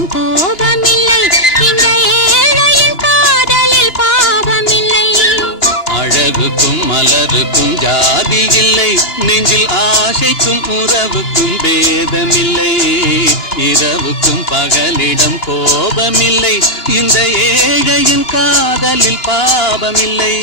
பகலிடம் கோபமில்லை, இந்த ஏழையின் காதலில் பாவமில்லை. அழகுக்கும் மலருக்கும் ஜாதி இல்லை, நெஞ்சில் ஆசைக்கும் உறவுக்கும் பேதமில்லை. இரவுக்கும் பகலிடம் கோபமில்லை, இந்த ஏழையின் காதலில் பாவமில்லை.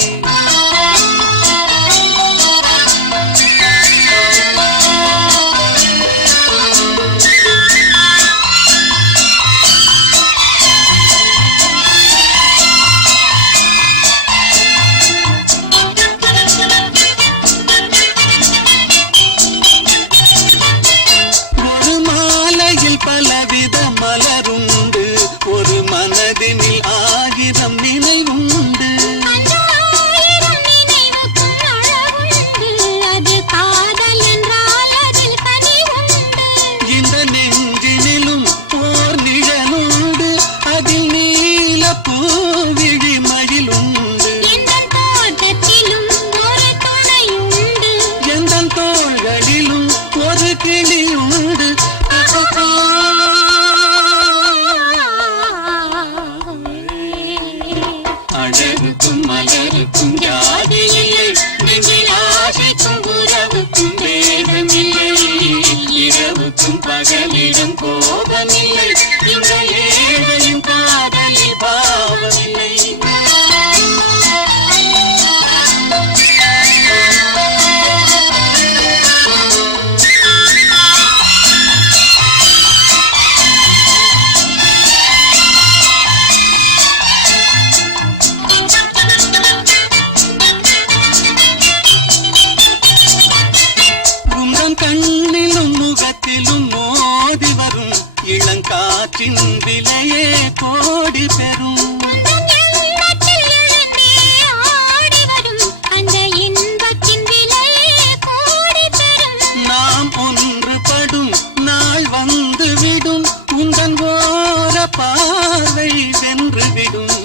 பலவித மலருண்டு, ஒரு மனதினில் ஆயிரம் நினைவுண்டு. இந்த நெஞ்சினிலும் ஓர் நிழலுண்டு, அதில் நீல பூவிழி மயிலுண்டு. எந்த தோள்களிலும் ஒரு கிளியுண்டு. அழகுக்கும் மலருக்கும் ஜாதி இல்லை, நெஞ்சில் ஆசைக்கும் உறவுக்கும் வேதமில்லை. இரவுக்கும் பகலிடம் கோபமில்லை, இந்த ஏழையின் காதலில் பாவமில்லை. கண்ணிலும் முகத்திலும் மோதி வரும் இளங்காற்றின் விலையே கோடி பெறும். நாம் ஒன்றுபடும் நாள் வந்துவிடும், உந்தன் ஓர பார்வை சென்றுவிடும்.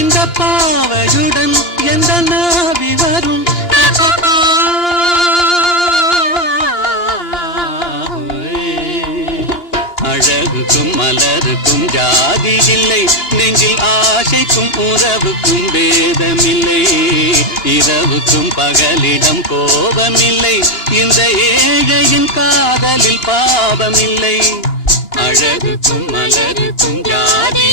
இந்த பாவையுடன் எந்த நாவி வரும். அழகுக்கும் மலருக்கும் ஜாதி இல்லை, நெஞ்சில் ஆசைக்கும் உறவுக்கும் பேதமில்லை. இரவுக்கும் பகலிடம் கோபமில்லை, இந்த ஏழையின் காதலில் பாவமில்லை. அழகுக்கும் மலருக்கும் ஜாதி